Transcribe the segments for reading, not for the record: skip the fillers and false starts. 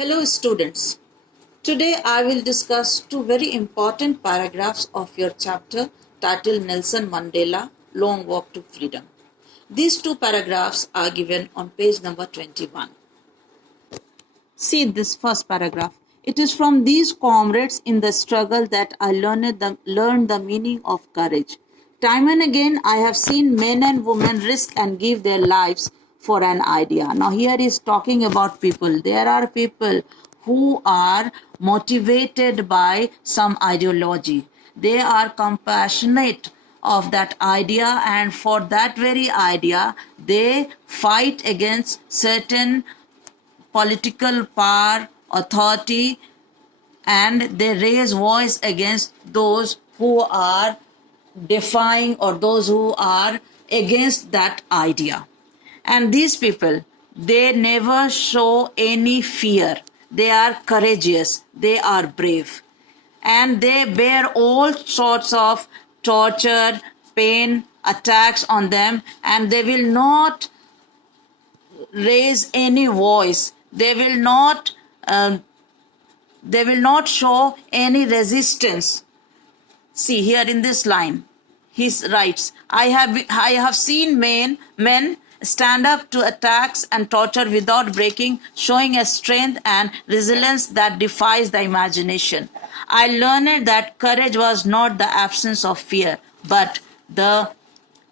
Hello students. Today I will discuss two very important paragraphs of your chapter titled Nelson Mandela Long Walk to Freedom. These two paragraphs are given on page number 21. See this first paragraph. It is from these comrades in the struggle that I learned the meaning of courage. Time and again I have seen men and women risk and give their lives for an idea. Now here is talking about people. There are people who are motivated by some ideology. They are compassionate of that idea, and for that very idea they fight against certain political power, authority, and they raise voice against those who are defying or those who are against that idea. And these people, they never show any fear. They are courageous, they are brave, and they bear all sorts of torture, pain, attacks on them, and they will not raise any voice. They will not show any resistance. See here in this line, he writes, I have seen men stand up to attacks and torture without breaking, showing a strength and resilience that defies the imagination. I learned that courage was not the absence of fear, but the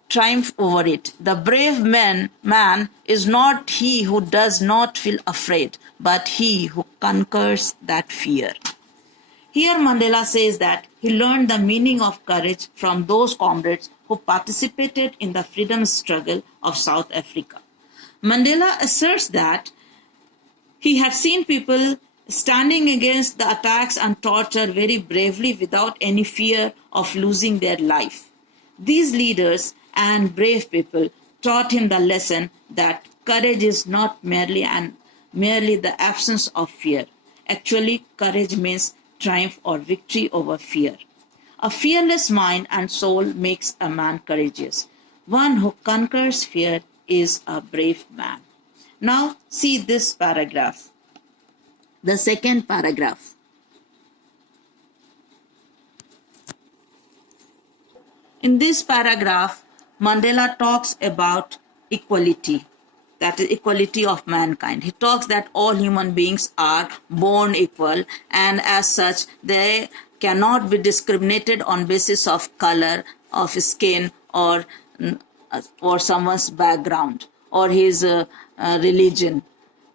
triumph over it. The brave man is not he who does not feel afraid, but he who conquers that fear. Here Mandela says that he learned the meaning of courage from those comrades who participated in the freedom struggle of South Africa. Mandela asserts that he had seen people standing against the attacks and torture very bravely without any fear of losing their life. These leaders and brave people taught him the lesson that courage is not merely the absence of fear. Actually, courage means triumph or victory over fear. A fearless mind and soul makes a man courageous. One who conquers fear is a brave man. Now see this paragraph. The second paragraph. In this paragraph, Mandela talks about equality, that is equality of mankind. He talks that all human beings are born equal, and as such they cannot be discriminated on basis of color, of skin, or someone's background or his religion.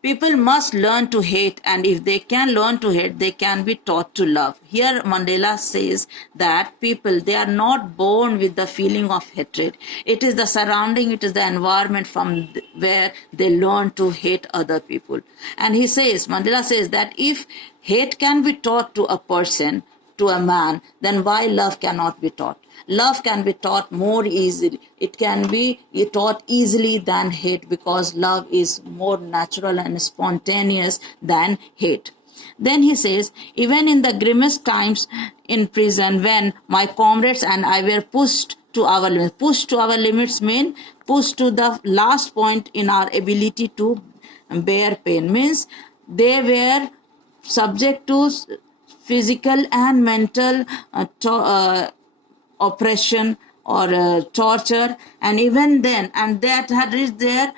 People must learn to hate, and if they can learn to hate, they can be taught to love. Here Mandela says that people, they are not born with the feeling of hatred. It is the surrounding, it is the environment from where they learn to hate other people. And Mandela says that if hate can be taught to a person, to a man, then why love cannot be taught? Love can be taught more easily. It can be taught easily than hate, because love is more natural and spontaneous than hate. Then he says, even in the grimmest times in prison, when my comrades and I were pushed to our limits. Pushed to our limits mean pushed to the last point in our ability to bear pain. Means they were subject to physical and mental oppression or torture, and even then, and that had reached their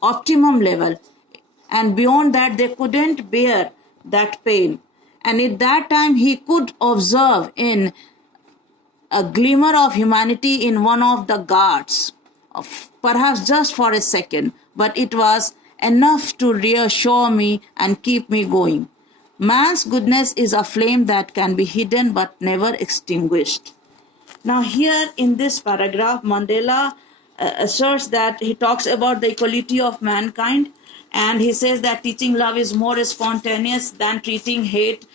optimum level, and beyond that they couldn't bear that pain. And at that time he could observe in a glimmer of humanity in one of the guards, perhaps just for a second, but it was enough to reassure me and keep me going. Man's goodness is a flame that can be hidden but never extinguished. Now here in this paragraph, Mandela asserts that he talks about the equality of mankind, and he says that teaching love is more spontaneous than teaching hate,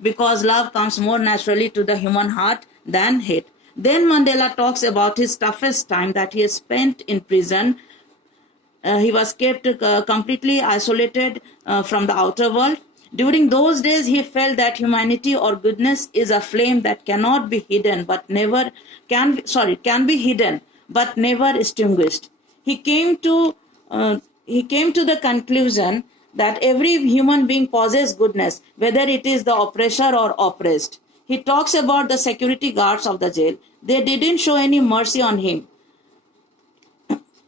because love comes more naturally to the human heart than hate. Then Mandela talks about his toughest time that he has spent in prison. He was kept completely isolated from the outer world. During those days, he felt that humanity or goodness is a flame that cannot be hidden, but never can be hidden, but never extinguished. He came to he came to the conclusion that every human being possesses goodness, whether it is the oppressor or oppressed. He talks about the security guards of the jail. They didn't show any mercy on him.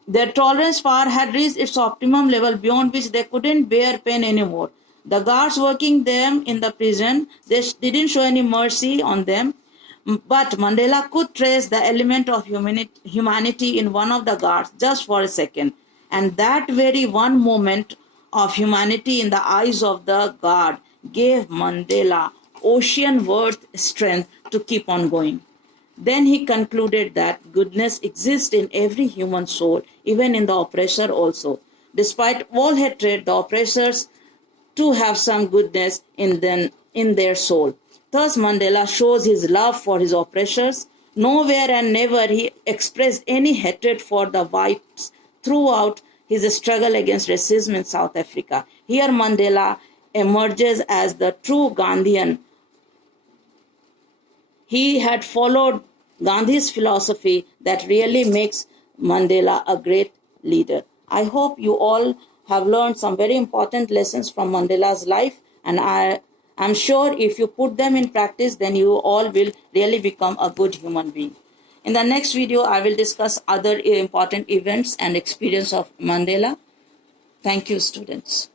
Their tolerance power had reached its optimum level beyond which they couldn't bear pain anymore. The guards working them in the prison, they didn't show any mercy on them. But Mandela could trace the element of humanity in one of the guards just for a second. And that very one moment of humanity in the eyes of the guard gave Mandela ocean worth strength to keep on going. Then he concluded that goodness exists in every human soul, even in the oppressor also. Despite all hatred, the oppressors too have some goodness in their soul. Thus Mandela shows his love for his oppressors. Nowhere and never he expressed any hatred for the whites throughout his struggle against racism in South Africa. Here Mandela emerges as the true Gandhian. He had followed Gandhi's philosophy that really makes Mandela a great leader. I hope you all have learned some very important lessons from Mandela's life, and I'm sure if you put them in practice, then you all will really become a good human being. In the next video, I will discuss other important events and experience of Mandela. Thank you, students.